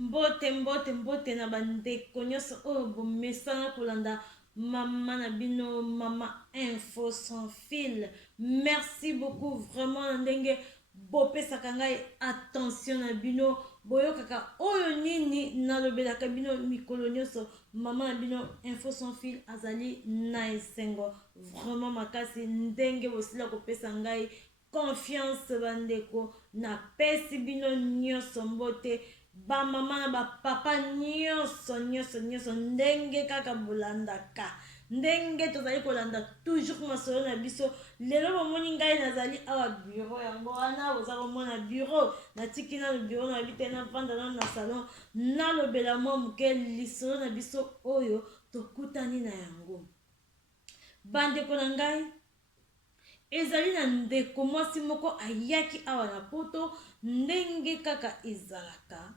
Mbote na bandeko nyonso oyo bomesana kolanda mama na bino mama info sans fil. Merci beaucoup vraiment na ndenge bopesaka ngai attention na bino boyokaka oyo nini nalobelaka bino mikolo nyonso mama na bino info sans fil azali na esengo vraiment makasi ndenge bosila kopesa ngai confiance bandeko na pesi bino nyonso mbote ba mama na ba papa nyonso ndenge kaka bolandaka ndenge tozali kolanda toujours masolo na biso lelo bomoni ngai nazali awa bureau yango wana boza komona bureau natiki nano bureau na bite na vanda nano na salon nalobela mwa moke lisolo na biso oyo tokutani na yango bandeko na ngai ezali na ndeko mwasi moko ayaki awa na poto ndenge kaka ezalaka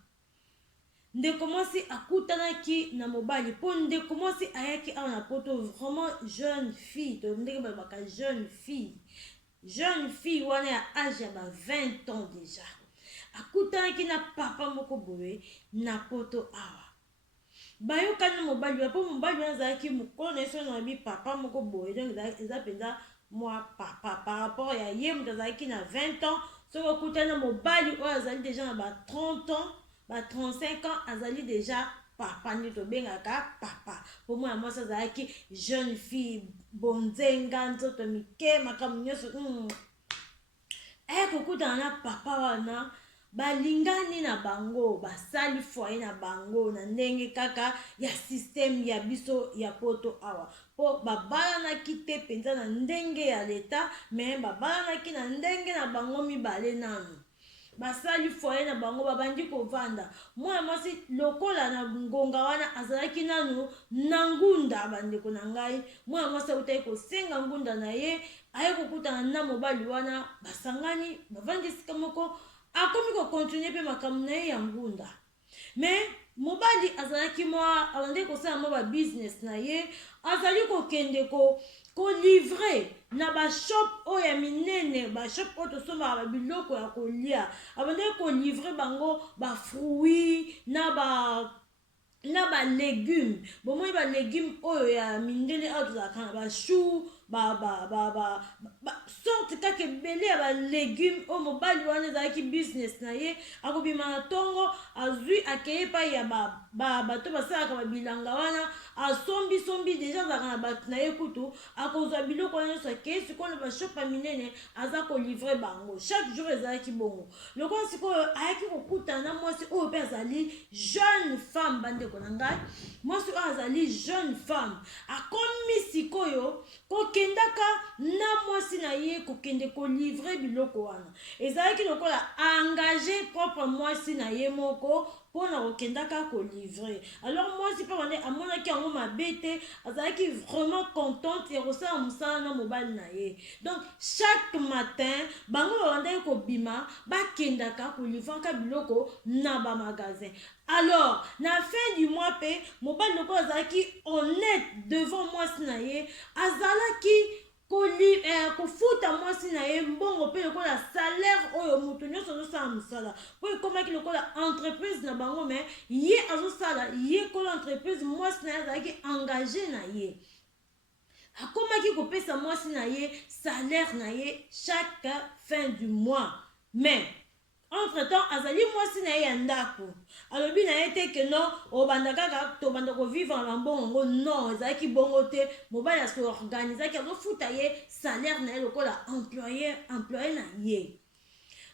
ndeko mwasi akutanaki na mobali po ndeko mwasi ayaki awa na poto vraiment jeune fille to ndenge balobaka jeune fille wana ya âge ya ba 20 ans déjà akutanaki na papa moko boye na poto awa bayokani na mobali wana po mobali wana azalaki mokolo na yeso na bi papa moko boye donc eza mpenza mwa papa par rapport ya ye moto azalaki na 20 ans soki okutani na mobali oyo azali déjà na ba 30 ans ba 35 ans azali déjà papa nde tobengaka papa po mwana mwasi azalaki jeune fille bonzenga nzoto mike makambo nyonso kokutana na papa wana balingani na bango basali foyer na bango na ndenge kaka ya système ya biso ya poto awa po babalanaki te mpenza na ndenge ya leta me babalanaki na ndenge na bango mibale nano basali foyer na bango babandi kovanda mwana mwasi lokola na ngonga wana azalaki nanu na ngunda bandeko na ngai mwana mwasi autaki kosenga ngunda na ye aye kokutana na mobali wana basangani bavandi esika moko akomi kokontinue mpe makambo na ye ya ngunda me mobali azalaki mwa abandeki kosala mwa babusiness na ye azali kokende kolivre na bashop oyo ya minene bashop oyo tosombaka babiloko ya kolia abandeki kolivre bango bafruit na balégume bomoi balégume oyo ya mindele oyo tozalaka na bashu sorte kaka ebele ya balégume oyo mobali wana ezalaki business na ye akobima na ntongo azwi akeye epai ya bato basalaka babilanga wana asombi deja azalaka na bato na ye kutu akozwa biloko wana nyonso akeye sikoyo na bashop ya minene aza kolivre bango chaque jour ezalaki bongo lokola sikoyo ayaki kokutana na mwasi oyo mpe azali jeune femme bandeko na ngai mwasi oyo azali jeune femme akomi sikoyo kokendaka na mwasi na ye kokende kolivre biloko wana ezalaki lokola engage propre mwasi na ye moko mpona kokendaka kolivre alors mwasi mpe wana amonaki yango mabe te azalaki vraiment contente ya kosala mosala na mobali na ye donc chaque matin bango babandaki kobima bakendaka kolivraka biloko na bamagasin alors na fin du mois mpe mobali lokola azalaki honnête devant mwasi na ye azalaki kofuta mwasi na ye mbongo mpe lokola salaire oyo moto nyonso azosala mosala po ekomaki lokola entreprise na bango me ye azosala ye kola entreprise mwasi na ye azalaki engage na ye akomaki kopesa mwasi na ye salaire na ye chaque fin du mois mais entre temps azali mwasi na ye ya ndako alobi na ye te ke non obanda kaka tobanda kovivre na mbongo ngo non ezalaki bongo te mobali asoorganizaki azofuta ye salaire na ye lokola employé na ye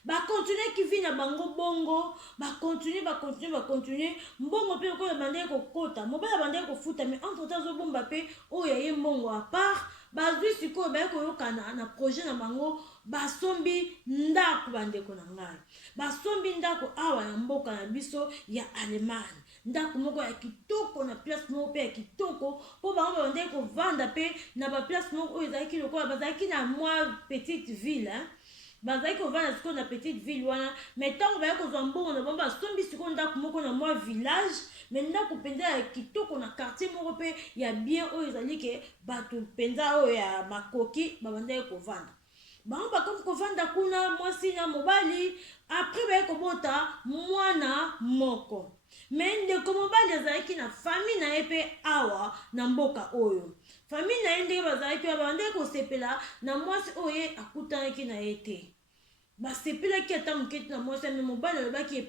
bakontinueki vi na bango bongo bakontinue mbongo mpe lokola bandeki kokota mobali abandeki kofuta mais entre temps azobomba mpe oyo ya ye mbongo apart bazwi sikoyo baye koyokana na projet na bango basombi ndako bandeko na ngai basombi ndako awa ya mboka na biso ya Allemagne ndako moko ya kitoko na place moko mpe ya kitoko mpo bango babandeki kovanda mpe na baplace moko oyo ezalaki lokola bazalaki na mwa petite ville bazalaki kovanda sikoyo na petite ville wana mais ntango baye kozwa mbongo na bango basombi sikoyo ndako moko na mwa village mais ndako mpenza ya kitoko na quartier moko mpe ya bien oyo ezali ke bato mpenza oyo ya makoki babandaki kovanda bango bakomi kovanda kuna mwasi na mobali apres baye kobota mwana moko me ndeko mobali azalaki na famille na ye mpe awa na mboka oyo. Famille na ye ndenge bazalaki babandeki kosepela na mwasi oyo ye akutanaki na ye te. Basepelaki ata moke te na mwasi, me mobali alobaki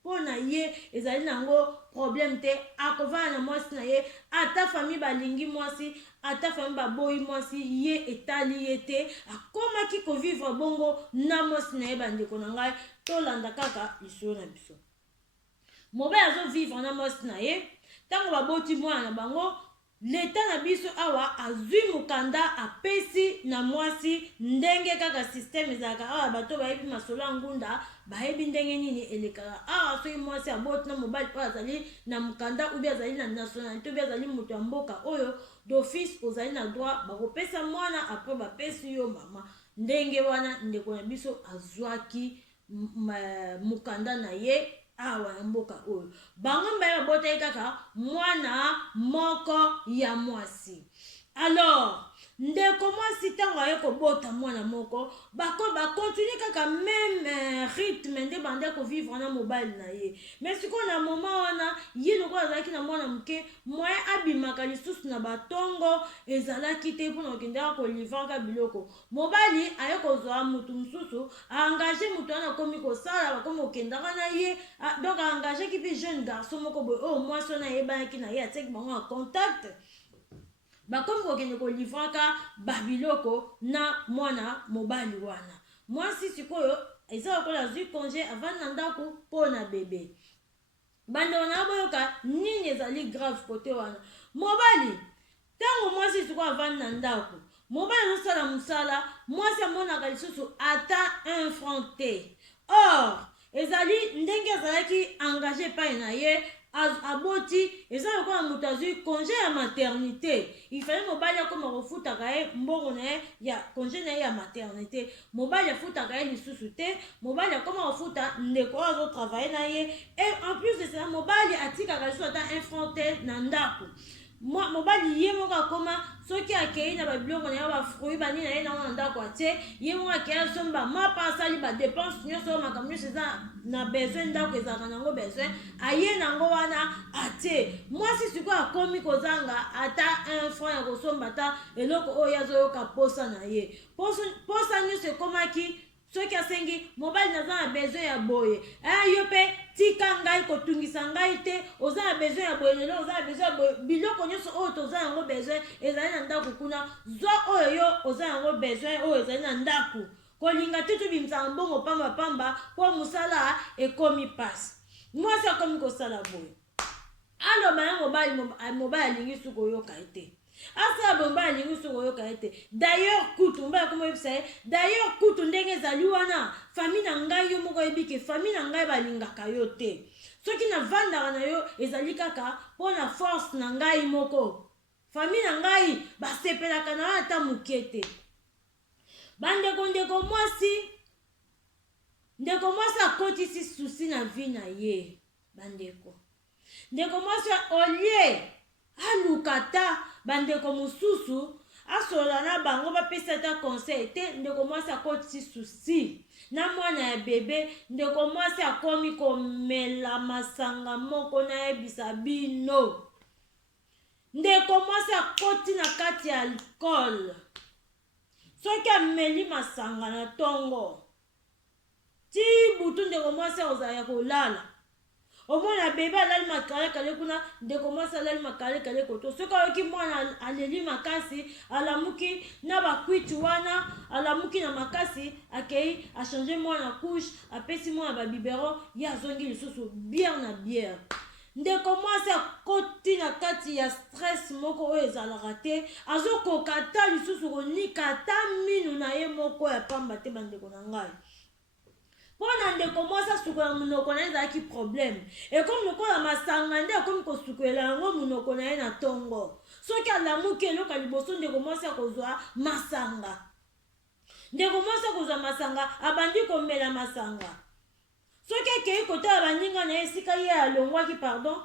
mpo na ye ezali nango problème te, akovanda na mwasi na ye, ata famille balingi mwasi, ata famille baboyi mwasi, ye etali ye te, akomaki kovivre bongo na mwasi na ye. Bandeko na ngai, tolanda kaka lisolo na biso. Mobali azovivre na mwasi na ye, ntango baboti mwana na bango, leta na biso awa azwi mokanda apesi na mwasi ndenge kaka systeme ezalaka awa. Bato bayebi masolo ngunda bayebi ndenge nini elekaka awa. Soki mwasi aboti na mobali oyo azali na mokanda ubi azali na nationalité ubi azali moto ya mboka oyo, d'office ozali na droit bakopesa mwana apres bapesi yo mama. Ndenge wana ndeko na biso azwaki mokanda na ye awa na mboka oyo. Bango mbaye babotaki kaka mwana moko ya mwasi. Alors ndeko mwasi ntango aye kobota mwana moko, bakontinue kaka même rythme nde bande kovivre na mobali na ye. Mais sikoyo na moma wana ye lokola azalaki na mwana moke, moye abimaka lisusu na batongo ezalaki te mpona kokendaka kolivraka biloko. Mobali aye kozwa mutu mosusu, aengage mutu wana akomi kosala, bakomi kokendaka na ye, donc aengageki mpe jeune garçon moko boye oyo mwasi wana ayebanaki na ye, atiaki bango na contact, bakomi kokende kolivraka babiloko na mwana mobali wana. Mwasi sikoyo eza lokola azwi congé avandi na ndako mpo na bebe. Bandeko na boyoka nini ezali grave kote wana. Mobali ntango mwasi sikoyo avandi na ndako, mobali azosala mosala, mwasi amonaka lisusu ata un franc te. Or ezali ndenge azalaki engagé epai na ye, aboti eza lokola moto azwi congé ya maternité. Ifale mobali akoma kofutaka ye mbongo na ye ya congé na ye ya maternité. Mobali afutaka ye lisusu te, mobali akoma kofuta ndeko oyo azotravaille na ye. Et en plus de cela, mobali atikaka lisusu ata un franc te na ndako. Mobali ye moko akoma soki akei na babiloko na ye bafruit banini na ye nango na ndako atie, ye moko akei asombi bamapa asali badepense nyonso oyo makambo nyonso eza na besoin ndako ezalaka nango besoin, aye nango wana atie. Mwasi sikoyo akomi kozanga ata un franc ya kosomba ata eloko oyo azoyoka posa na ye. Posa nyonso ekomaki soki asengi mobali naza na besoin ya boye, yo mpe tika ngai kotungisa ngai te, oza na besoin ya boye lelo, oza na besoin ya boye, biloko nyonso oyo toza yango besoin ezali na ndako kuna, zwa oyo yo oza yango besoin oyo ezali na ndako. Kolinga te tobimisaka mbongo pamba mpo mosala ekomi pasi. Mwasi akomi kosala boye, aloba ya mobali alingi suki oyoka ete, asala bomba alingi suki oyoka ete. D'ailleurs kutu mba yakomo yebisa ye, d'ailleurs kutu ndenge ezali wana, famille na ngai yo moko yebike famille na ngai balingaka yo te. Soki navandaka na yo ezali kaka mpo na force na ngai moko. Famille na ngai basepelaka na ata moke te. Ndeko mwasi akotisi susi na vie na ye. Ndeko mwasi olie alukata bandeko mosusu asola na bango bapesa ata conseil te, ndeko mwasi akotisi susi na mwana ya bebe. Ndeko mwasi akomi komela masanga moko nayebisa bino. Ndeko mwasi akoti na kati ya alcool. Soki ameli masanga na tongo, ti butu ndeko mwasi ozala kolala. Omona bebe alali makale kuna, ndeko mwasi alali makale koto. Soki ayoki mwana aleli makasi, alamuki na bakwitu wana, alamuki na makasi, akei achange mwana couche, apesi mwana babibero, ya zongi lisusu bière na bière. Ndeko mwasi akoti na kati ya stress moko oyo ezalaka te, azokoka ata lisusu konika ata minu na ye moko ya pamba te. Bandeko na ngai, mpona ndeko mwasi asukola monoko na ye ezalaki problème, ekomi lokola masanga nde akomi kosukolela yango monoko na ye na tongo. Soki alamuki eloko liboso ndeko mwasi akozwa masanga, ndeko mwasi akozwa masanga, abandi komela masanga. Soki akei kotala baninga na ye esika ye alongwaki pardon,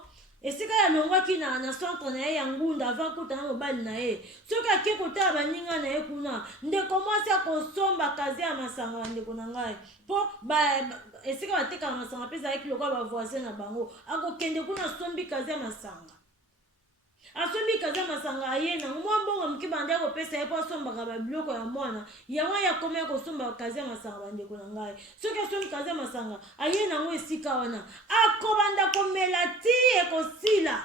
esika ya longwaki na centre na ye ya ngunda avant kutana mobali na ye soki ake kotala baninga na ye kuna ndeko mwasi akosomba kazi ya masanga bandeko na ngai mpo esika batekaka masanga mpe ezalaki lokola bavoisin na bango akokende kuna asombi kazi ya masanga asombi kazi ya masanga aye nango mwa mbongo moke bande akopesa ye mpo asombaka babiloko ya mwana yango ya komi akosomba kazi ya masanga bandeko na ngai soki asombi kazi ya masanga aye nango esika wana akobanda komela ti ekosila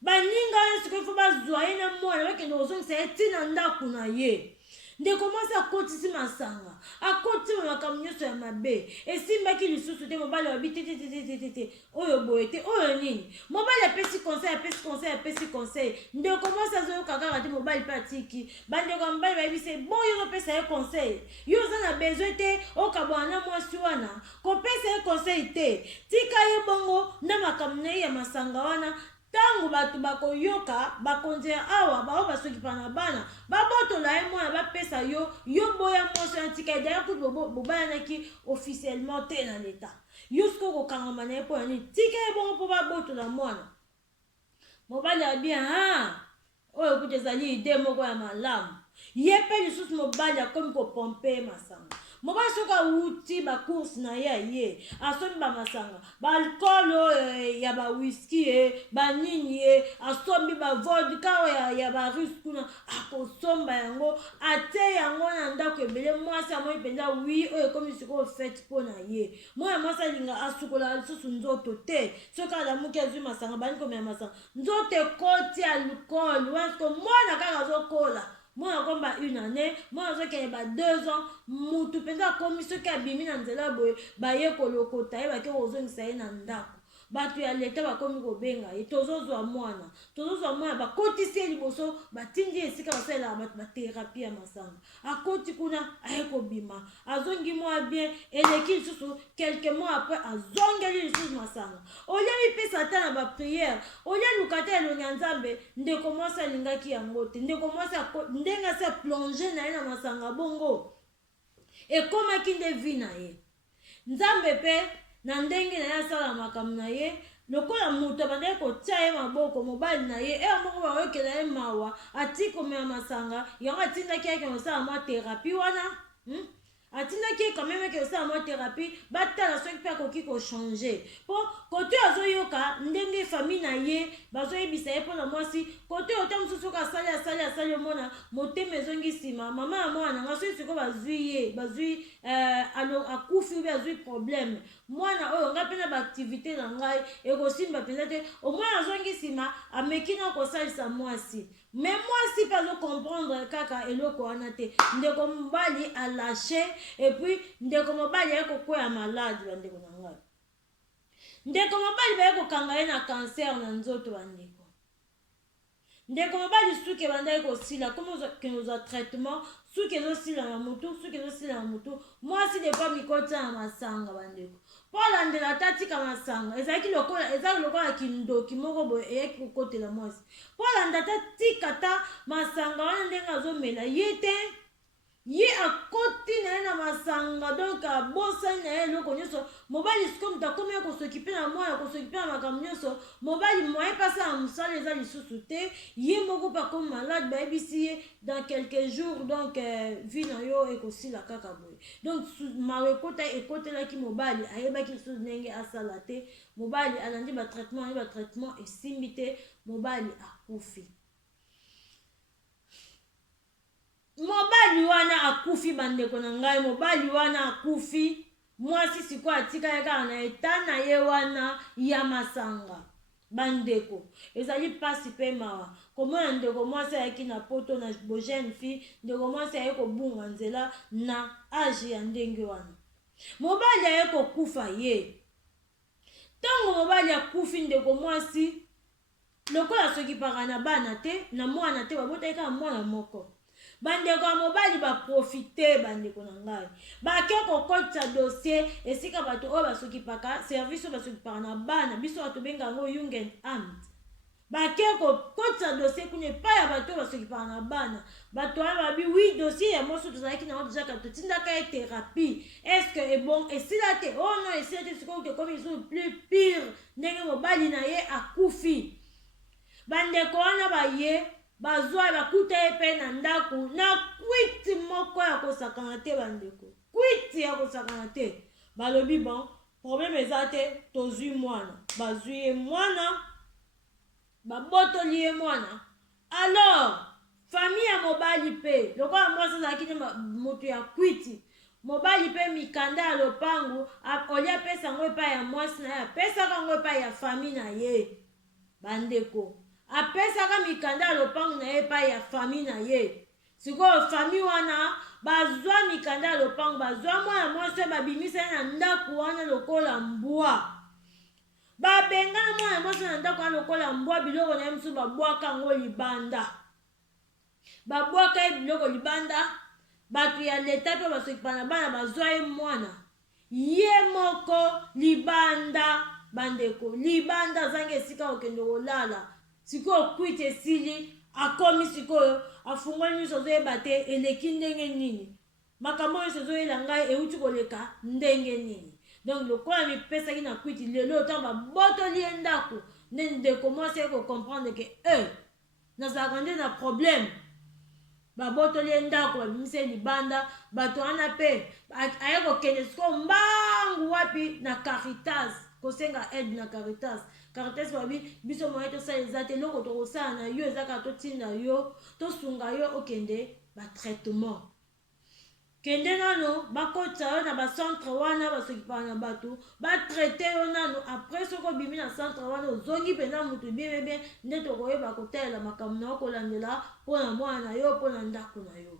baninga wana soki ifo bazwa ye na mwana bakende kozongisa ye ntina ndako na ye ndeko mwasi akotisi masanga akotima makambo nyonso ya mabe esimbaki lisusu te mobali wabi te oyo boye te oyo nini mobali apesi conseil ndeko mwasi azoyoka kaka te mobali mpe atiki bandeko ya mobali bayebise boyo ozopesa ye conseil yo oza na besoin te okabwana na mwasi wana kopesa ye conseil te tika ye bongo na makambo na ye ya masanga wana tango bato bakoyoka bakonzela awa bao basokipa na bana babotola ye mwana bapesa yo boya mwasi na tika edaya kutu bobayanaki officiellement te na leta yo soki okokangama na ye mpo nani tika ye bongo mpo babotola mwana mobali abia oyo kutu ezali ide moko ya malamu ye mpe lisusu mobali akomi kopompe masanga mobali soki awuti bacourse na ye aye asombi bamasanga baalcool oyo ya bawiski ye banini ye asombi bavodka oyo ya barusse kuna akosomba yango ate yango na ndako ebele mwasi amoi mpenza wi oyo ekomi sikoyo fete mpo na ye mwana mwasi alinga asukola lisusu nzoto te soki alamuki azwi masanga bani komela masanga nzoto ekoti alcool wasko mwana kaka azokola mwana komba une année mwana azokende ba 2 ans mutu mpenza akomi soki abimi na nzela boye baye kolokota ye bake kozongisa ye na ndako bato ya leta bakomi kobenga ye tozozwa mwana bakotisi ye liboso batindi ye esika basalelaka bato batherapie ya masanga akoti kuna aye kobima azongi mwa bien eleki lisusu quelque mois après azongeli lisusu masanga olia mipesa ata na bapriere olia luka te elongi ya nzambe ndeko mwasi alingaki yango te ndeko mwasi ndenge asi aplonge na ye na masanga bongo ekomaki nde vi na ye nzambe mpe na ndenge na ye asala makambo na ye lokola moto abandaki kotia ye maboko mobali na ye moko baoyokela ye mawa ati komela masanga yango atindaki yake kosala mwa therapie wana atindaki quand même ke osala mwa thérapie batala soki mpe akoki kochange mpo kote azoyoka ndenge famille na ye bazoyebisa ye mpona mwasi kote ota mosusu soki asali omona motema ezongi nsima mama ya mwana nanga soki sikoyo bazwi akufi obi azwi problème mwana oyo nga mpe na baaktivité na ngai ekosimba mpenza te omwana azongi nsima ameki na kosalisa mwasi me mwasi mpe azokomprendre kaka eloko wana te ndeko mobali alashe epuis ndeko mobali aye kokwea malade bandeko na ngai ndeko mobali baye kokanga ye na cancer na nzoto bandeko ndeko mobali suki ebandaki kosila komi ozwa traitement suki ezosila na mutu mwasi depa mikotia na masanga bandeko mpo alandela ata tika masanga ezalaki lokola kindoki moko boye eyaki kokotela mwasi mpo alanda ata tika ta masanga wana ndenge azomela ye te ye akoti na ye na masanga donc abosani na ye eloko nyonso mobali sikoyo moto akomi kosokipe na mwana kosokipe na makambo nyonso mobali moye mpasa na mosala eza lisusu te ye moko mpe akomi malade bayebisi ye dans quelques jours donc vi na yo ekosila kaka boye donc mawa ekotelaki mobali ayebaki lisusu ndenge asala te mobali alandi batraitement esimbi te mobali akufi mobali wana akufi bandeko na ngai mobali wana akufi mwasi sikoyo atika ye kaka na eta na ye wana ya masanga bandeko ezali mpasi mpe mawa komona ndeko mwasi ayaki na poto na bojeune fille ndeko mwasi aye kobunga nzela na age ya ndenge wana mobali aye kokufa ye ntango mobali akufi ndeko mwasi lokola asokipaka na bana te na mwana te babotaki kaka mwana moko bandeko ya mobali baprofite bandeko na ngai bake kokotisa dossier esika bato oyo basokipaka service oyo basokipaka na bana biso bato benga yango Jugendamt bakeko kotsa dossier kune pa ya bato basokipa na bana bato wana babi oui dossier ya moso tozalaki nango déjà ka totindaka ye thérapie est-ce que ebon esila te oh non esila te sikoyo ke comme ils plus pire ndenge mobali na ye akufi bandeko wana baye bazwa bakuta ye mpe na ndako na kwiti moko ya kosakana te bandeko kwiti ya kosakana te balobi bon problème eza te tozwi mwana bazwi ye mwana babotoli ye mwana alors famille ya mobali mpe lokola mwasi azalaki te moto ya kwiti mobali mpe mikanda ya lopangu oli apesa yango epai ya mwasi na ye apesaka yango epai ya famille na ye bandeko apesaka mikanda ya lopangu na ye epai ya famille na ye sikoyo famille wana bazwa mikanda ya lopangu bazwa mwana mwasi oyo babimisa ye na ndako wana lokola mbwa babengana mwana mwasi na ndako wana lokola mbwa biloko na ye mosusu babwaka yango libanda babwaka ye biloko libanda bato ya leta mpe basokipa na bana bazwa ye mwana ye moko libanda bandeko libanda azangi esika okende kolala sikoyo kwiti esili akomi sikoyo afungoli nyonso azoyeba te eleki ndenge nini makambo nyonso ezoyela ngai euti koleka ndenge nini donc lokola mipesaki na kwiti lelo otango babotoli ye ndako nde ndeko mwasi ye kocomprendre ke nazalaka nde na problème babotoli ye ndako babimisa ye libanda bato wana mpe aye kokende sikoyo mbangu wapi na Caritas kosenga aide na Caritas babi biso moye tosala eza te eloko tokosala na yo ezaka totinda yo tosunga yo okende batraitement kende nano bakotisa yo na bacentre wana basokipa na bato batraite yo nano apres soki obimi na centre wana ozongi mpenza motu bien nde tokoyeba kotalela makambo na yo kolandela mpo na mwana na yo mpo na ndako na yo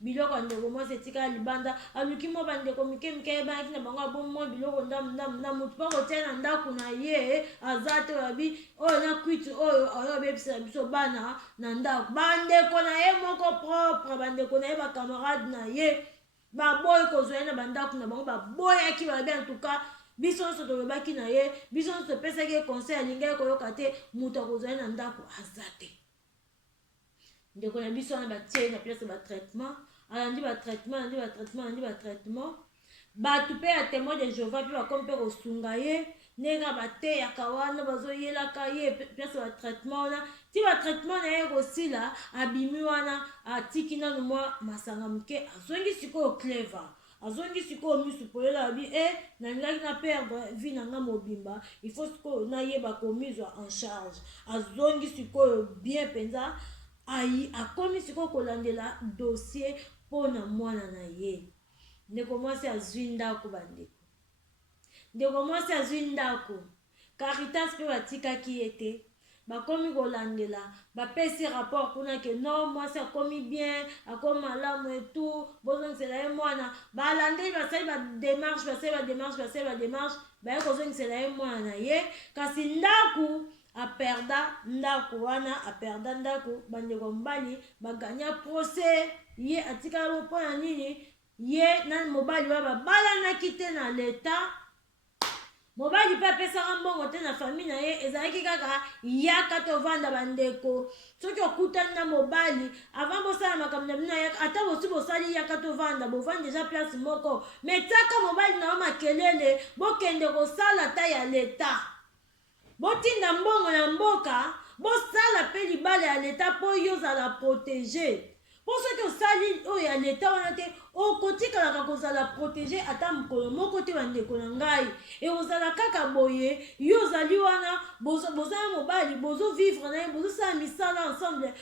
biloko ndeko mwasi etikala libanda aluki mwa bandeko mike yebanaki na bango abomwa biloko na motu mpo kotia na ndako na ye aza te babi oyo na kwiti oyo oyobebisela biso bana na ndako bandeko na ye moko propre bandeko na ye bakamarade na ye baboyi kozwa ye na bandako na bango baboyaki babi antuka biso nyonso tolobaki na ye biso nyonso topesaki ye conseil alingi ye koyoka te moto akozwa ye na ndako aza te ndeko na biso wana batie na place batraitement alandi batraitement bato mpe ya témoin de Jéhovah mpe bakomi mpe kosunga ye ndenge bateyaka wana bazoyelaka ye place batraitement wana ti batraitement na ye kosila abimi wana atiki nano mwa masanga moke azongi sikoyo clever azongi sikoyo misu poyola abi nalingaki na perdre vie nanga mobimba il faut sikoyo nayeba komizwa en charge azongi sikoyo bien mpenza akomi sikoyo kolandela dossier mpo na mwana na ye ndeko mwasi azwi ndako bandeko ndeko mwasi azwi ndako Caritas mpe batikaki ye te bakomi kolandela bapesi rapport kuna ke non mwasi akomi bien akomi malamu etu bozongisela ye mwana balandeli basali bademarche baye kozongisela ye mwana na ye kasi ndako aperda ndako wana aperda ndako bandeko mobali baganya procès ye atikala mpo na nini ye nani mobali oyo babalanaki te na leta mobali mpe apesaka mbongo te na famille na ye ezalaki kaka yaka tovanda bandeko soki okutani na mobali avant bosala makambo na bino yaka ata bosi bosali yaka tovanda bovandi deja place moko me tiaka mobali na yo makelele bokende kosala ta ya leta botinda mbongo na mboka bosala mpe libala ya leta mpo yo ozala protege mpo soki osali oyo ya leta wana te okotikalaka kozala protege ata mokolo moko te bandeko na ngai ekozala kaka boye yo ozali wana bozala mobali bozovivre na ye bozosala misala ensemble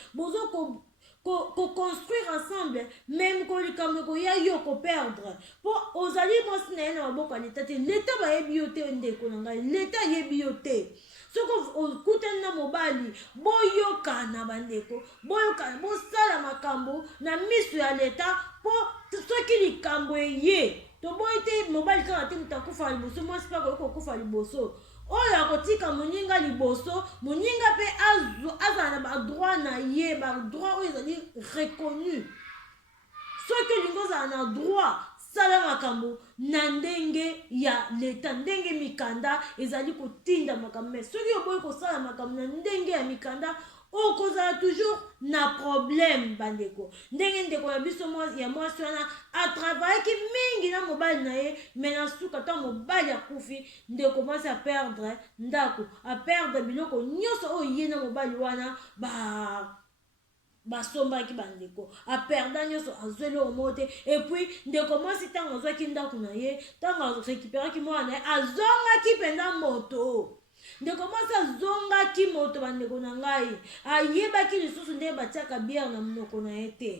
koconstruire ensemble même kolikambo ekoya yo koperdre mpo ozali mwasi na ye na maboko ya leta te leta bayebi yo te ndeko na ngai leta ayebi yo te soki okutani na mobali boyokana bandeko boyokana bosala makambo na miso ya leta mpo soki likambo eye toboyi te mobali kaka te moto akufa liboso mwasi mpe akoki kokufa liboso oyo akotika moninga liboso moninga mpe azala na badroit na ye badroit oyo ezali reconnu soki olingi ozala na droit sala makambo na ndenge ya leta ndenge mikanda ezali kotinda makambo me soki oboyi kosala makambo na ndenge ya mikanda okozala toujours na problème bandeko ndenge ndeko na biso ya mwasi wana atravaillaki mingi na mobali na ye me na suka ntango mobali akufi ndeko mwasi aperdre ndako aperdre biloko nyonso oyo ye na mobali wana basombaki bandeko aperda nyonso azweli omo te epuis ndeko mwasi ntango azwaki ndako na ye ntango arekiperaki mwana na ye azongaki mpenza moto ndeko mwasi azongaki moto bandeko na ngai ayebaki lisusu nde batiaka biere na monoko na ye te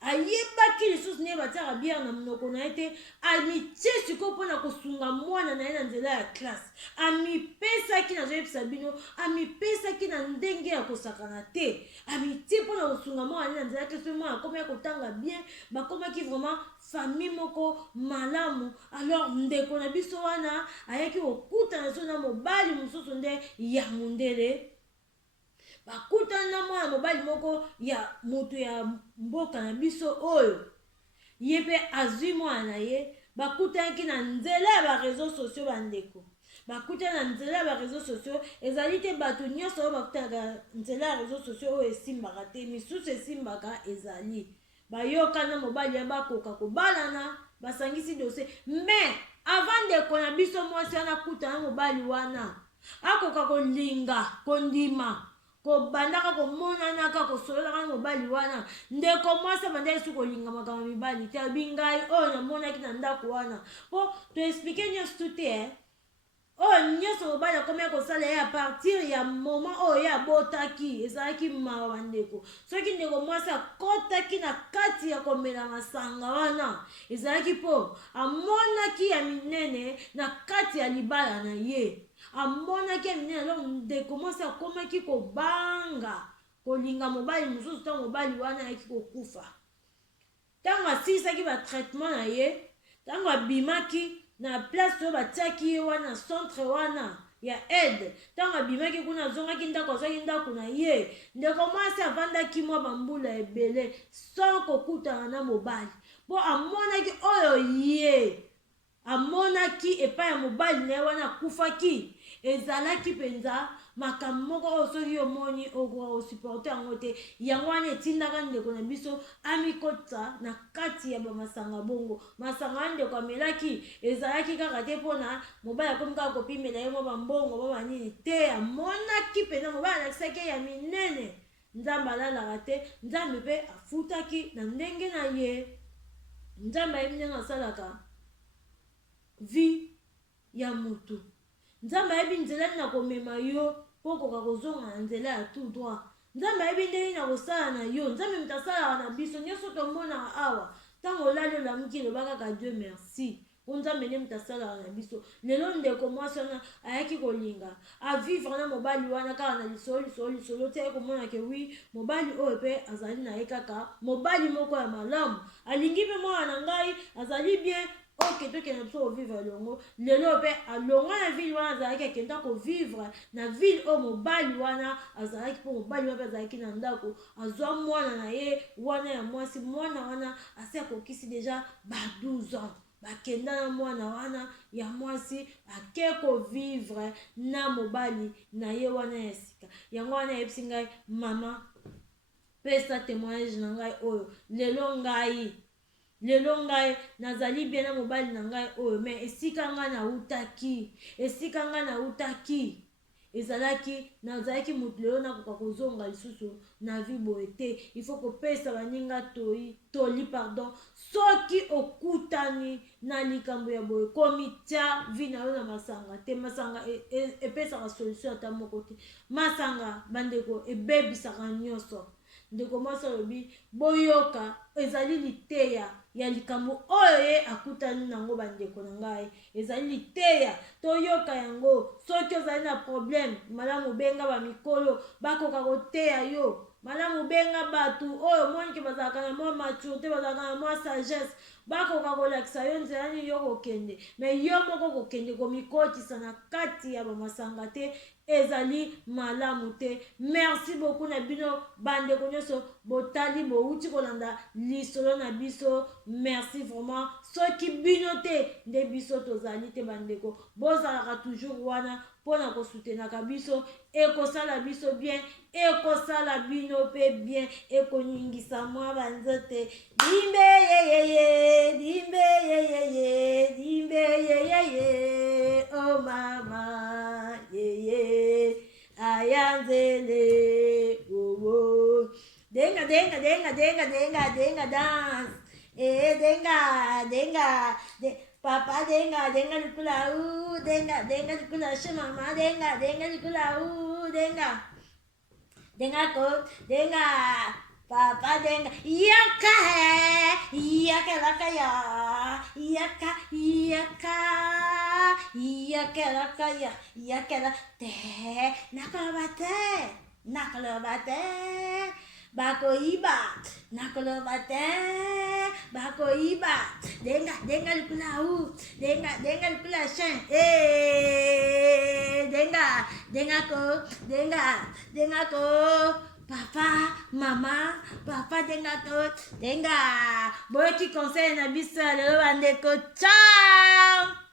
ayebaki lisusu nde batiaka biere na monoko na ye te amitie sikoyo mpona kosunga mwana na ye na nzela ya klase amipesaki nazoyebisa bino amipesaki na ndenge ya kosakana te amitie mpona kosunga mwana na ye na nzela ya klase mpe mwana akomi ya kotanga bien bakomaki vraiment famille moko malamu alors ndeko na biso wana ayaki kokutana so na mobali mosusu nde ya mondele bakutana na mwana mobali moko ya moto ya mboka na biso oyo ye mpe azwi mwana na ye bakutanaki na nzela ya bareseau sociaux bandeko bakutana na nzela ya bareseau sociaux ezali te bato nyonso oyo bakutanaka nzela ya reseau sociaux oyo esimbaka te misusu esimbaka ezali bayokana mobali ya bakoka kobalana basangisi dossier mais avant ndeko na biso mwasi wana kutana mobali wana akoka kolinga kondima kobandaka komonanaka kosololaka mobali wana ndeko mwasi bandaki su kolinga makambo mibali te abingai oyo namonaki na ndako wana mpo toexplike nyonso te oyo nyonso mobali akomi kosala ye a partir ya moment oyo ye abotaki ezalaki mawa bandeko soki ndeko mwasi akotaki na kati ya komela masanga wana ezalaki mpo amonaki ya minene na kati ya libala na ye amonaki ya minene alors ndeko mwasi akomaki kobanga kolinga mobali mosusu ntango mobali wana ayaki kokufa ntango asilisaki batraitement na ye ntango abimaki na place oyo batiaki ye wana centre wana ya aide ntango abimaki kuna azongaki ndako azwaki ndako na ye ndeko mwasi avandaki mwa bambula ebele sans kokutana na mobali mpo amonaki oyo ye amonaki epai ya mobali na ye wana akufaki ezalaki mpenza makambo moko oyo soki omoni okoka kosuporte yango te yango wana etindaka ndeko na biso amikota na kati ya bamasanga bongo masanga wana ndeko amelaki ezalaki kaka te mpona mobali akomi kaka kopimela ye mwa bambongo mwa banini te amonaki mpenza mobali alakisaki ya minene nzambe alalaka te nzambe mpe afutaki na ndenge na ye nzambe ayebi ndenge asalaka vi ya motu nzambe ayebi nzela nini na komema yo mpo okoka kozonga na nzela ya tout droit nzambe ayebi ndenge nini na kosala na yo nzambe moto asalaka na biso nyonso tomonaka awa ntango olali olamuki eloba kaka dieu merci mpo nzambe nde moto asalaka na biso lelo ndeko mwasi wana ayaki kolinga avivre na mobali wana kaka na lisolo te ayaki komonake wi mobali oyo mpe azali na ye kaka mobali moko ya malamu alingi mpe mwana na ngai azali bien oke tokende biso kovivre elongo lelo mpe alonga na ville wana azalaki akenda kovivre na ville oyo mobali wana azalaki mpo mobali wana mpe azalaki na ndako azwa mwana na ye wana ya mwasi mwana wana asi akokisi deja ba 12 ans bakenda na mwana wana ya mwasi ake kovivre na mobali na ye wana ya sika yango wana yebisi ngai mama pesa témoignage na ngai oyo lelo ngai nazali bien na mobali na ngai oyo me esika ngai nautaki ezalaki motu lelo nakoka kozonga lisusu na vi boye te ifo kopesa baninga toli pardon soki okutani na likambo ya boye komitia vi na yo na masanga te masanga epesaka solution ata moko te masanga bandeko ebebisaka nyonso ndeko mwasi alobi boyoka ezali liteya ya likambo oyo ye akutani nango bandeko na ngai ezali liteya toyoka yango soki ozali na problème malamu benga bamikolo bakoka koteya yo malamu benga bato oyo monike bazalaka na mwa maturité bazalaka na mwa sagesse bakoka kolakisa yo nzela nini yo kokende me yo moko kokende komikotisa na kati ya bamasanga te ezali malamu te. Merci beaucoup na bino bandeko nyonso botali bouti kolanda lisolo na biso. Merci vraiment soki bino te nde biso tozali te bandeko, bozalaka toujours wana mpona kosutenaka biso, ekosala biso bien, ekosala bino pe bien, ekoningisa mwa banzote. Dimbe yeyeye, dimbe yeyeye, dimbe yeyeye, oh mama yeye, ayanzele, oh oh. Denga denga denga denga denga denga dance, denga denga papa denga denga likula denga denga likula she mama denga denga likula denga denga ko denga papa denga yaka hai yaka laka ya yaka yaka yaka laka ya yaka la te nakalabate bakoiba nakolobate bakoiba denga denga likula denga denga likula shen denga denga ko papa mama papa denga ko denga boyoki conseil na biso lelo bandeko ciao.